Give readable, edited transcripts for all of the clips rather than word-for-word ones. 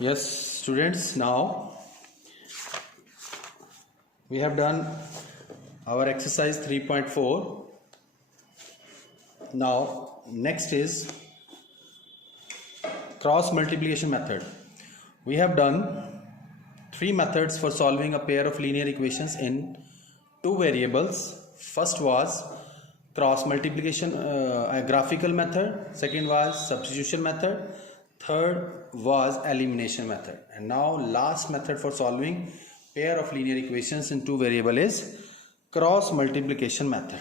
Yes, students, now we have done our exercise 3.4. Now, next is cross multiplication method. We have done three methods for solving a pair of linear equations in two variables. First was cross multiplication, a graphical method. Second was substitution method. Third was elimination method. And now last method for solving pair of linear equations in two variable is cross multiplication method.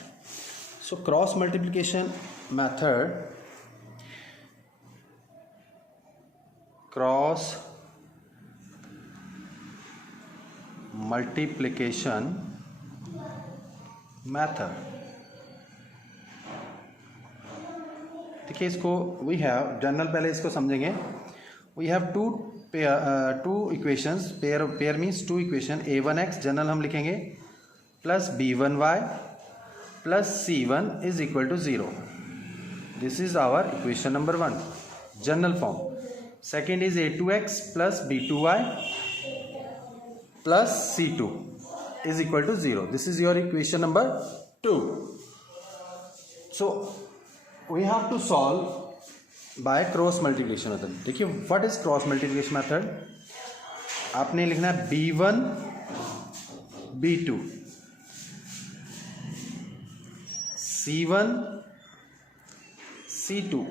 So cross multiplication method, cross multiplication method. देखिए इसको we have general पहले इसको समझेंगे. We have two equations. Pair means two equation. a1x general हम लिखेंगे plus b1y plus c1 is equal to 0. This is our equation number 1 general form. Second is a2x plus b2y plus c2 is equal to 0. This is your equation number 2. So we have to solve by cross multiplication method. देखिए what is cross multiplication method. आपने लिखना है b1 b2 c1 c2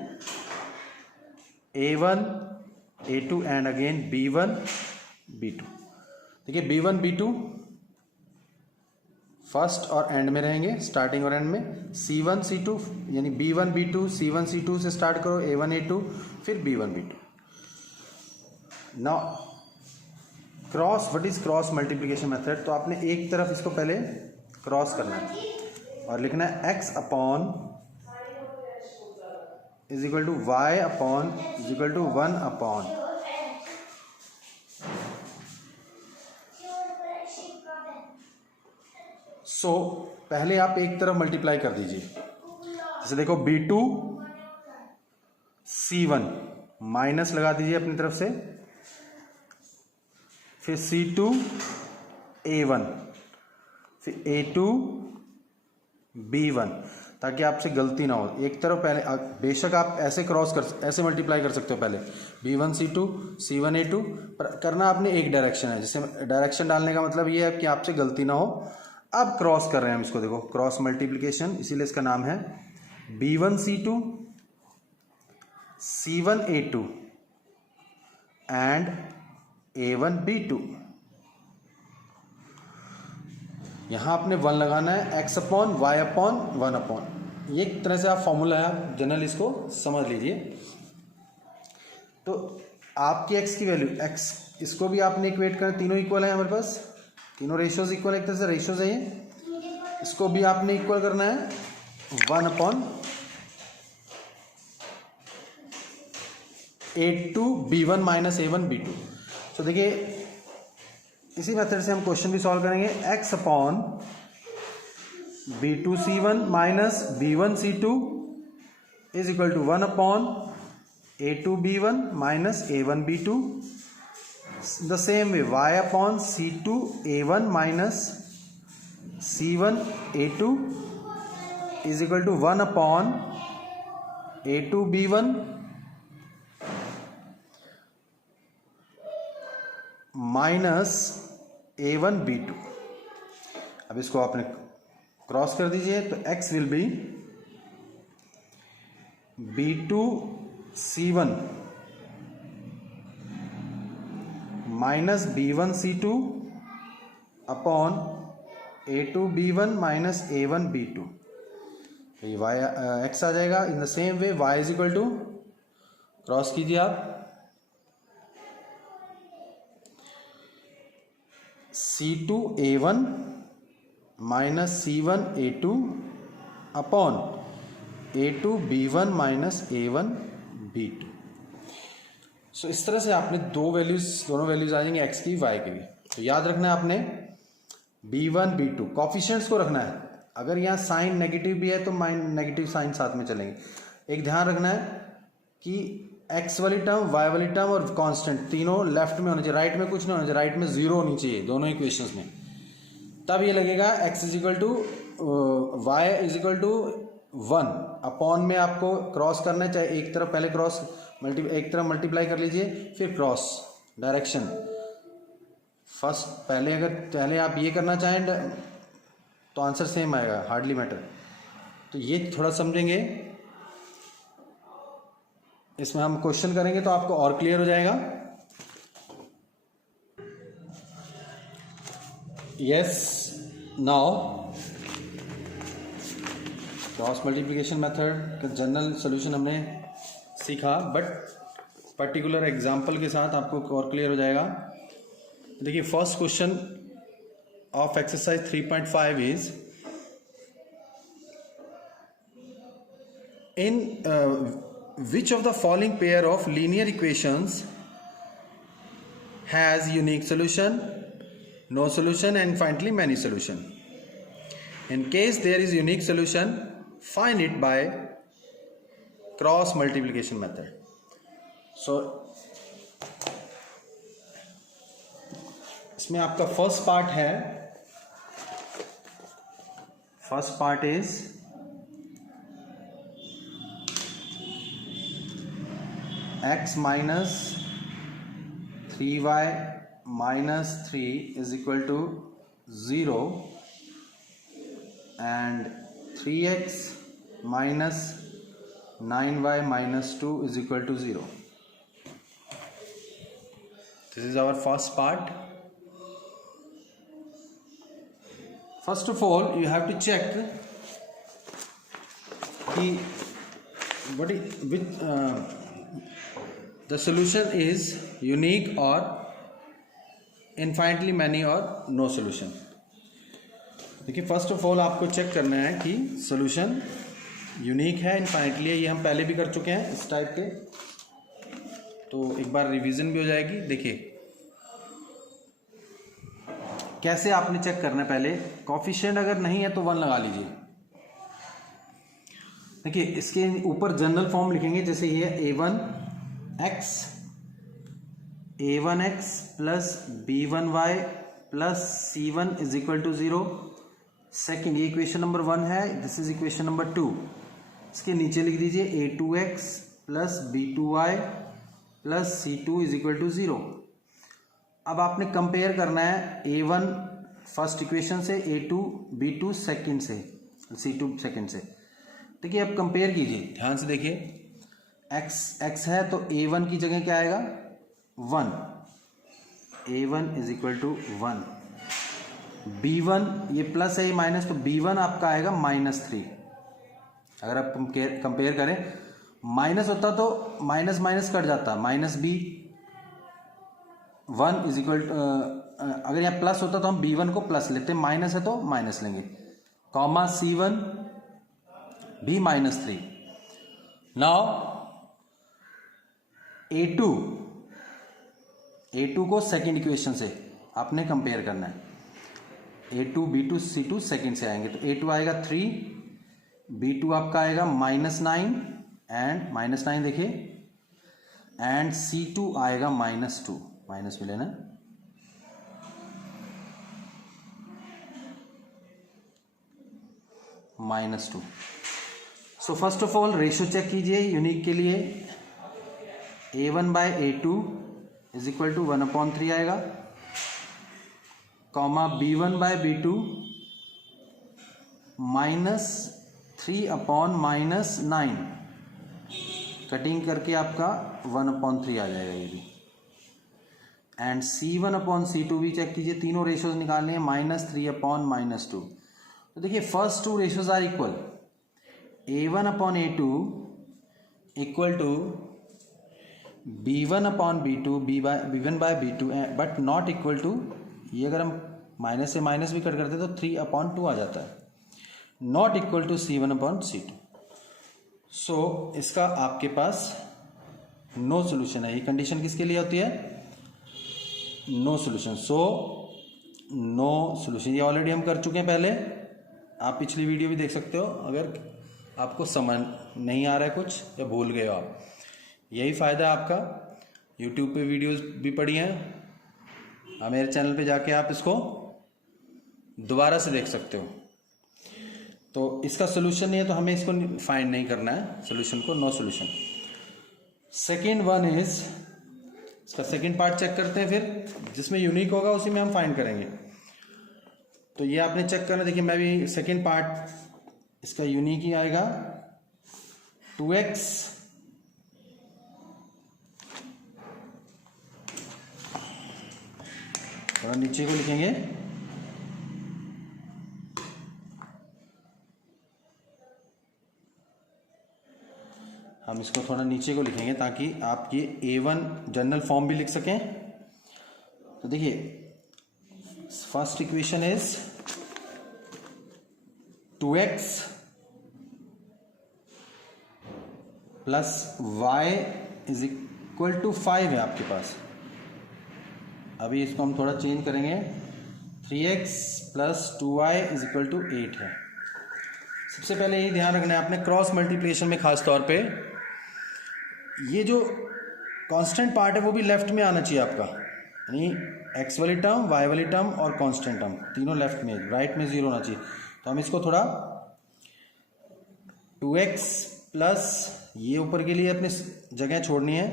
a1 a2 and again b1 b2. देखिए b1 b2 first और and में रहेंगे, starting और and में. c1 c2 यानी b1 b2 c1 c2 से स्टार्ट करो, a1 a2 फिर b1 b2. Now cross, what is cross multiplication method. तो आपने एक तरफ इसको पहले क्रॉस करना है और लिखना है x upon is equal to y upon is equal to 1 upon. So पहले आप एक तरफ मल्टीप्लाई कर दीजिए. जैसे देखो b2 c1 माइनस लगा दीजिए अपनी तरफ से, फिर c2 a1 फिर a2 b1, ताकि आपसे गलती ना हो. एक तरफ पहले बेशक आप ऐसे मल्टीप्लाई कर सकते हो पहले b1 c2 c1 a2, पर करना आपने एक डायरेक्शन है. जैसे डायरेक्शन डालने का मतलब ये है कि आपसे गलती ना हो. अब क्रॉस कर रहे हैं हम इसको, देखो क्रॉस मल्टीप्लिकेशन, इसीलिए इसका नाम है b1 c2 c1 a2 and a1 b2. यहां आपने 1 लगाना है, x upon y upon 1 upon. ये एक तरह से आप फॉर्मूला है, जनरल इसको समझ लीजिए. तो आपकी x की वैल्यू x, इसको भी आपने इक्वेट करना. तीनों इक्वल है हमारे पास, तीनों रेशियोज इक्वल, एक तरह से रेशियोज है ये. इसको भी आपने इक्वल करना है 1 upon a2 b1 minus a1 b2. तो देखिए इसी मेथड से हम क्वेश्चन भी सॉल्व करेंगे. x upon b2 c1 minus b1 c2 is equal to 1 upon a2 b1 minus a1 b2. The same way y upon c2 a1 minus c1 a2 is equal to 1 upon a2 b1 minus a1 b2. अब इसको आपने cross कर दीजिए तो x will be b2 c1 minus b1 c2 upon a2 b1 minus a1 b2. तो ये y x आ जाएगा. In the same way y is equal to, cross कीजिए आप, c2 a1 minus c1 a2 upon a2 b1 minus a1 b2. सो इस तरह से आपने दोनों वैल्यूज आ जाएंगे, x की y की भी. तो याद रखना है आपने b1 b2 कॉफिशिएंट्स को रखना है. अगर यहाँ साइन नेगेटिव भी है तो नेगेटिव साइन साथ में चलेंगे. एक ध्यान रखना है कि एक्स वाली टर्म, वाई वाली टर्म और कांस्टेंट तीनों लेफ्ट में होने चाहिए, राइट में कुछ नहीं होना चाहिए, राइट में जीरो होनी चाहिए दोनों इक्वेशंस में। तब ये लगेगा x is equal to y is equal to 1 upon में आपको क्रॉस करना है, चाहे एक तरफ पहले क्रॉस एक तरफ मल्टीप्लाई कर लीजिए फिर क्रॉस डायरेक्शन फर्स्ट, पहले आप ये करना चाहें तो आंसर सेम आएगा, हार्डली मैटर। तो ये थोड़ा समझेंगे, इसमें हम क्वेश्चन करेंगे तो आपको और क्लियर हो जाएगा। Yes, now cross multiplication method का जनरल सॉल्यूशन हमने सीखा, बट पर्टिकुलर एग्जांपल के साथ आपको और क्लियर हो जाएगा। देखिए first question of exercise 3.5 is in which of the following pair of linear equations has unique solution, no solution and finally many solution? In case there is unique solution, find it by cross multiplication method. So इसमें आपका first part है, first part is x minus 3y minus 3 is equal to 0 and 3x minus 9y minus 2 is equal to 0. This is our first part. First of all, you have to check the solution is unique or infinitely many or no solution. देखिए first of all आपको check करना है कि solution unique है, infinitely है, ये हम पहले भी कर चुके हैं इस टाइप के, तो एक बार रिवीजन भी हो जाएगी। देखिए कैसे आपने चेक करना है, पहले कोफिशिएंट अगर नहीं है तो 1 लगा लीजिए। देखिए इसके ऊपर जनरल फॉर्म लिखेंगे, जैसे ये a1x plus b1y plus c1 is equal to 0। Second, ये इक्वेशन नंबर 1 है, दिस इज इक्वेशन नंबर 2। इसके नीचे लिख दीजिए a2x plus b2y plus c2 is equal to 0। अब आपने कंपेयर करना है a1 फर्स्ट इक्वेशन से, a2 b2 सेकेंड से, c2 सेकेंड से। देखिए अब कंपेयर कीजिए, ध्यान से देखिए, x है तो a1 की जगह क्या आएगा 1, a1 is equal to 1। b1 ये प्लस है, ये माइनस, तो b1 आपका आएगा -3। अगर आप कंपेयर करें, माइनस होता तो माइनस माइनस कट जाता, माइनस b1 इज इक्वल, अगर यहाँ प्लस होता तो हम b1 को प्लस लेते, माइनस है तो माइनस लेंगे, कॉमा c1 भी -3। नाउ A2 को सेकेंड इक्वेशन से आपने कंपेयर करना है, A2 B2 C2 सेकेंड से आएंगे, तो A2 आएगा 3, B2 आपका आएगा -9 एंड -9 देखिए, एंड C2 आएगा -2, माइनस में लेना, -2। So first of all ratio check कीजिए यूनिक के लिए, a1 bye a2 is equal to 1/3 आएगा, comma b1 bye b2 -3/-9, cutting करके आपका 1/3 आ जाएगा ये भी, एंड c1/c2 भी चेक कीजिए, तीनों रेशियोज निकालने हैं, -3/-2। तो देखिए first two ratios are equal, a1/a2 equal to b1/b2 b1/b2, but not equal to, ये अगर हम माइनस से माइनस भी कट करते तो 3/2 आ जाता है, नॉट इक्वल टू c1/c2। सो इसका आपके पास नो सोल्यूशन है। ये कंडीशन किसके लिए होती है, no solution. So no solution, ये ऑलरेडी हम कर चुके हैं पहले, आप पिछली वीडियो भी देख सकते हो अगर आपको समझ नहीं आ रहा है कुछ या भूल गए हो आप। यही फ़ायदा है आपका। यूट्यूब पे वीडियोस भी पड़ी हैं, मेरे चैनल पे जाके आप इसको दोबारा से देख सकते हो। तो इसका सोल्यूशन नहीं है तो हमें इसको फाइंड नहीं करना है सोल्यूशन को, no solution. Second one is, इसका सेकेंड पार्ट चेक करते हैं, फिर जिसमें यूनिक होगा उसी में हम फाइंड करेंगे। तो ये आपने चेक करना, देखिए मैं भी सेकेंड पार्ट इसका यूनिक ही आएगा। 2x थोड़ा नीचे को लिखेंगे, हम इसको थोड़ा नीचे को लिखेंगे ताकि आप ये A1 जनरल फॉर्म भी लिख सकें। तो देखिए first equation is 2x plus y is equal to 5 है आपके पास। अभी इसको हम थोड़ा चेंज करेंगे, 3x plus 2y is equal to 8 है। सबसे पहले ये ध्यान रखना है आपने क्रॉस मल्टीप्लिकेशन में, खास तौर पे ये जो कांस्टेंट पार्ट है वो भी लेफ्ट में आना चाहिए आपका, यानी x वाली टर्म, y वाली टर्म और कांस्टेंट टर्म तीनों लेफ्ट में, राइट में 0 होना चाहिए। तो हम इसको थोड़ा 2x प्लस ये ऊपर के लिए अपनी जगह छोड़नी है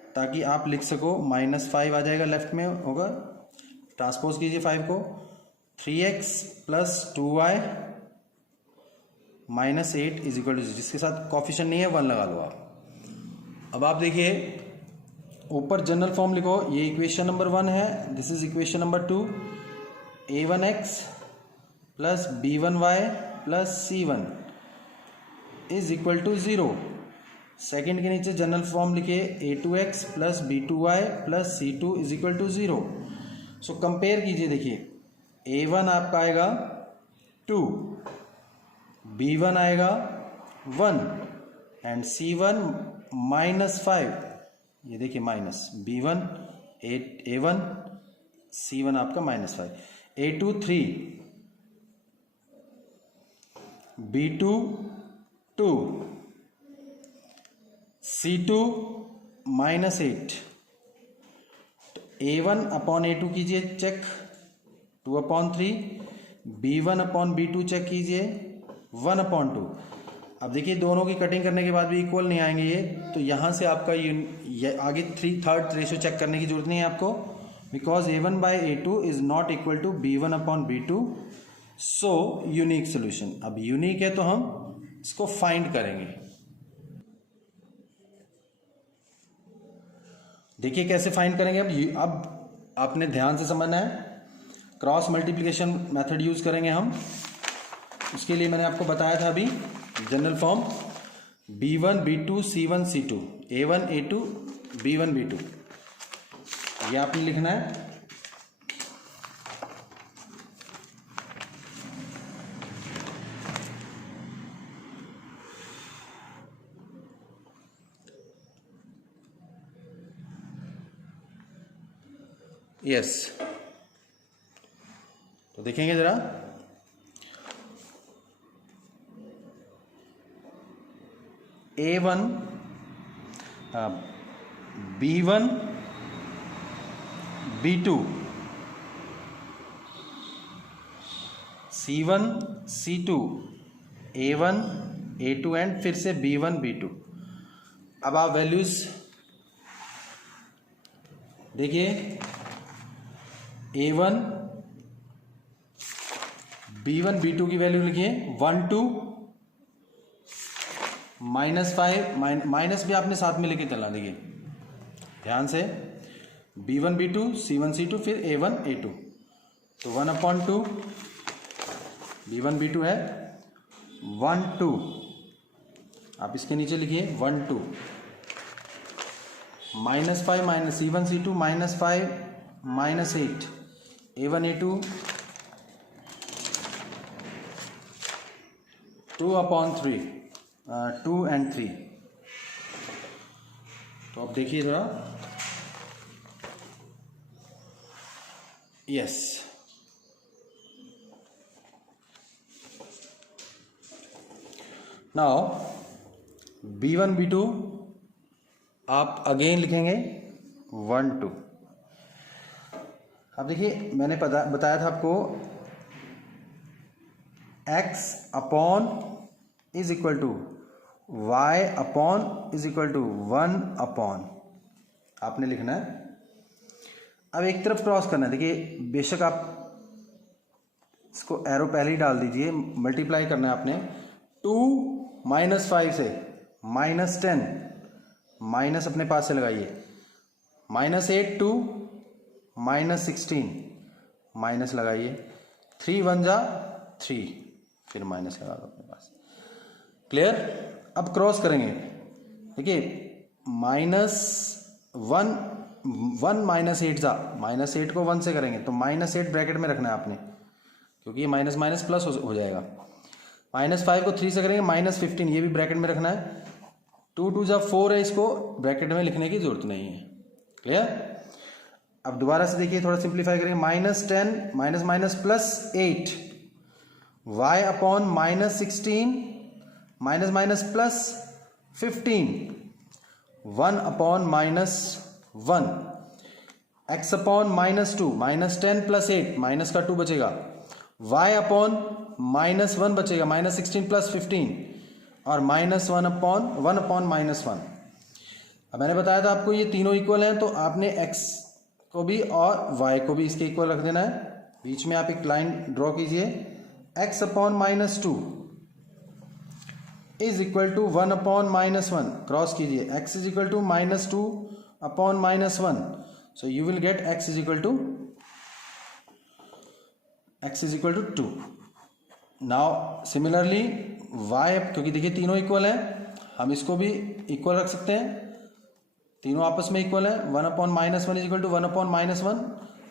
ताकि आप लिख सको, -5 आ जाएगा, लेफ्ट में होगा, ट्रांसपोज कीजिए 5 को, 3x plus 2y -8 is equal to, जिसके साथ कॉफिशिएंट नहीं है 1 लगा लो आप। अब आप देखिए ऊपर जनरल फॉर्म लिखो, ये इक्वेशन नंबर 1 है, this is equation number 2, a1x plus b1y plus c1 is equal to 0। Second के नीचे जनरल फॉर्म लिखे, a2x plus b2y plus c2 is equal to 0। So compare कीजिए, देखिए a1 आपका आएगा 2, b1 आएगा 1 एंड c1 -5, ये देखिए माइनस b1 a1, c1 आपका -5, a2 3, b2 2, c2 -8। तो a1 अपॉन a2 कीजिए check, 2/3, b1 upon b2 check कीजिए 1/2। अब देखिए दोनों की कटिंग करने के बाद भी इक्वल नहीं आएंगे ये, तो यहाँ से आपका ये आगे 3/3 रेशियो चेक करने की जरूरत नहीं है आपको, because a1/a2 is not equal to b1/b2, so unique solution. अब यूनिक है तो हम इसको फाइंड करेंगे। देखिए कैसे फाइंड करेंगे। अब आपने ध्यान से समझना है, क्रॉस मल्टीप्लिकेशन मेथड यूज करेंगे हम। उसके लिए मैंने आपको बताया था अभी general form, b1 b2 c1 c2, a1 a2 b1 b2, ये आपने लिखना है। यस, तो देखेंगे जरा, a1 b1 b2 c1 c2 a1 a2 and फिर से b1 b2। अब आप वैल्यूज देखिए, a1 b1 b2 की वैल्यू लिखिए 1 2, -5, माइनस भी आपने साथ में लेके चला, देखिए ध्यान से, b1 b2 c1 c2 फिर a1 a2, तो 1/2 b1 b2 है 1 2, आप इसके नीचे लिखिए 1 2, -5 minus c1 c2 -5 -8, a1 a2 2/3, 2 and 3। तो अब देखिए जरा, यस, नाउ b1 b2 आप अगेन लिखेंगे 1 2। अब देखिए मैंने बताया था आपको x upon is equal to y upon is equal to 1 upon, आपने लिखना है। अब एक तरफ क्रॉस करना है। देखिए बेशक आप इसको एरो पहले ही डाल दीजिए, मल्टीप्लाई करना है आपने। 2 -5 से -10, माइनस अपने पास से लगाइए, -8 टू -16, माइनस लगाइए, 3 1 जा 3, फिर माइनस लगा दो अपने पास। क्लियर? अब क्रॉस करेंगे। देखिए -1 -8 जा, -8 को 1 से करेंगे तो -8 ब्रैकेट में रखना है आपने, क्योंकि ये माइनस माइनस प्लस हो जाएगा। -5 को 3 से करेंगे -15, ये भी ब्रैकेट में रखना है। 2 2 जा 4 है, इसको ब्रैकेट में लिखने की जरूरत नहीं है। क्लियर? अब दोबारा से देखिए, थोड़ा सिंप्लीफाई करेंगे। -10 minus minus +8 y upon -16 minus minus +15 1 upon -1 x upon -2 -10 +8 minus का 2 बचेगा, y अपॉन -1 बचेगा, -16 +15 और -1 अपॉन -1। अब मैंने बताया था आपको ये तीनों इक्वल हैं, तो आपने x को भी और y को भी इसके इक्वल रख देना है। बीच में आप एक लाइन ड्रॉ कीजिए। x upon -2 is equal to 1 upon -1, cross कीजिए। x is equal to -2 upon -1, so you will get x is equal to 2। Now similarly y, क्योंकि देखिए तीनों इक्वल हैं, हम इसको भी इक्वल रख सकते हैं। तीनों आपस में इक्वल है। 1 upon -1 is equal to 1 upon -1,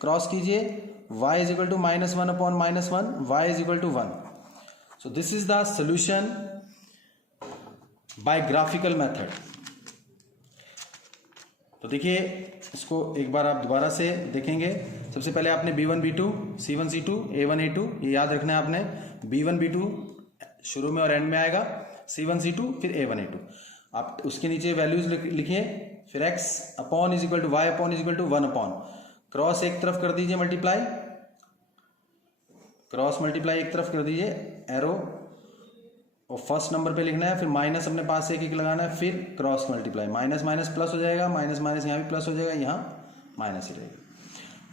cross कीजिए। y is equal to -1 upon -1, y is equal to 1। So this is the solution by graphical method. तो देखिए इसको एक बार आप दोबारा से देखेंगे। सबसे पहले आपने b1 b2 c1 c2 a1 a2 ये याद रखना है आपने। b1 b2 शुरू में और एंड में आएगा, c1 c2 फिर a1 a2। आप उसके नीचे वैल्यूज लिखिए, फिर x upon is equal to y upon is equal to 1 upon, cross एक तरफ कर दीजिए, मल्टीप्लाई, क्रॉस मल्टीप्लाई एक तरफ कर दीजिए, एरो और फर्स्ट नंबर पे लिखना है, फिर माइनस अपने पास से एक लगाना है, फिर cross multiply, minus minus plus हो जाएगा, माइनस माइनस यहाँ भी प्लस हो जाएगा, यहाँ माइनस ही रहेगा,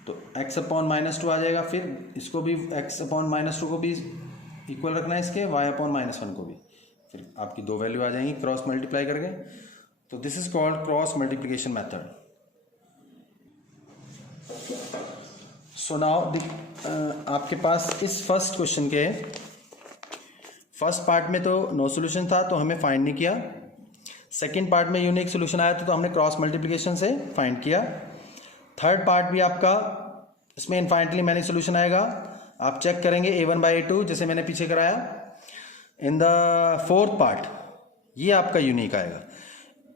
तो x अपॉन -2 आ जाएगा। फिर इसको भी x अपॉन -2 को भी इक्वल रखना है इसके, y अपॉन -1 को भी, फिर आपकी दो वैल्यू आ जाएंगी क्रॉस मल्टीप्लाई करके। तो this is called cross multiplication method. So now आपके पास इस फर्स्ट क्वेश्चन के फर्स्ट पार्ट में तो नो सॉल्यूशन था, तो हमें फाइंड नहीं किया। सेकंड पार्ट में यूनिक सॉल्यूशन आया था, तो हमने क्रॉस मल्टीप्लिकेशन से फाइंड किया। थर्ड पार्ट भी आपका, इसमें इनफाइनाइटली मैनी सॉल्यूशन आएगा, आप चेक करेंगे a1/a2 जैसे मैंने पीछे कराया। इन द फोर्थ पार्ट ये आपका यूनिक आएगा।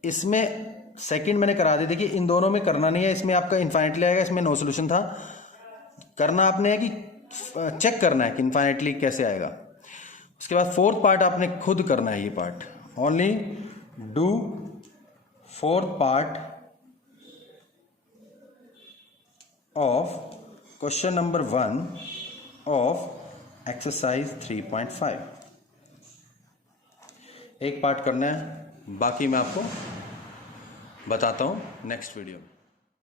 इसमें सेकंड मैंने करा दी, देखिए इन दोनों में करना नहीं है, इसमें आपका इनफाइनाइटली आएगा, इसमें नो सॉल्यूशन था। करना आपने है कि चेक करना है कि इनफाइनाइटली कैसे आएगा। उसके बाद फोर्थ पार्ट आपने खुद करना है, ये part only do fourth part of question number 1 of exercise 3.5। एक पार्ट करना है, बाकी मैं आपको बताता हूँ नेक्स्ट वीडियो में।